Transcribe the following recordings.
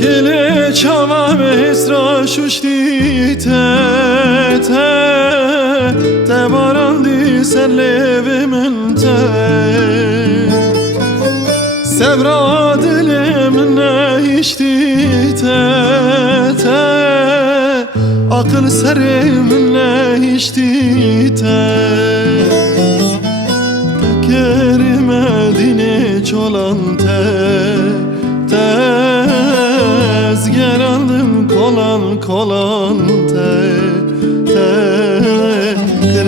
Gele çava mesra şuşti te barandi ser levimin te Sevra dilim ne içti te Akıl serim ne içti te Kerime dine çolan Ezger aldım kolan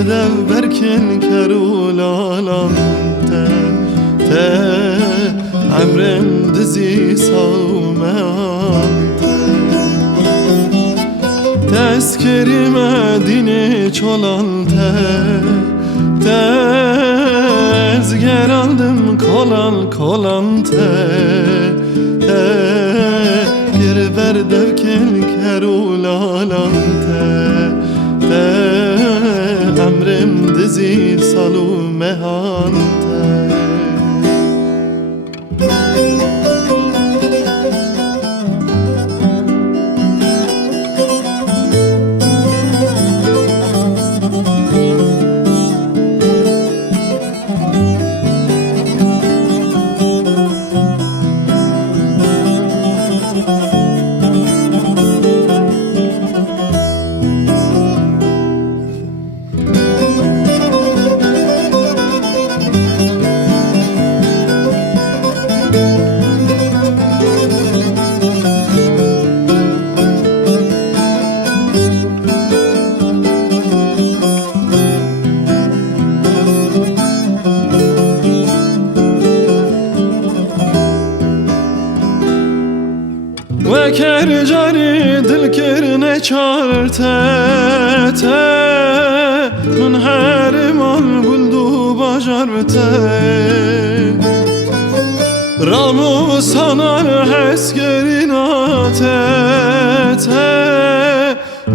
Kırdev berkin kerulalan Emrem dizi savmean Tezkerime dine çolan Ezger aldım kolan Girber devken kerulalan Emrem dizi salu mehan Veker cari dil kirne çarte Min heriman guldu bajarte Ramu sanar heskerina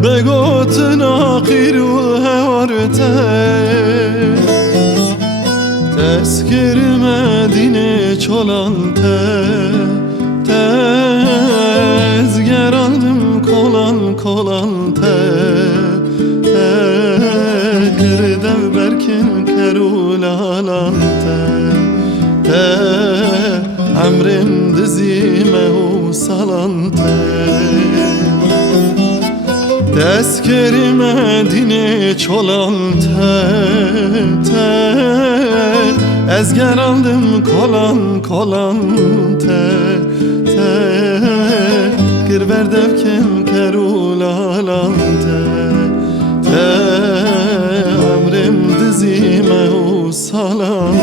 Begotin akiru hevarte Tezkir medine çolan Ezger aldım kolan Kırdev berkin kerulalan Emrim dizime usalan Tezkerime dine çolan Ezger aldım kolan Girber devken kerulalan Emrim dizime usalan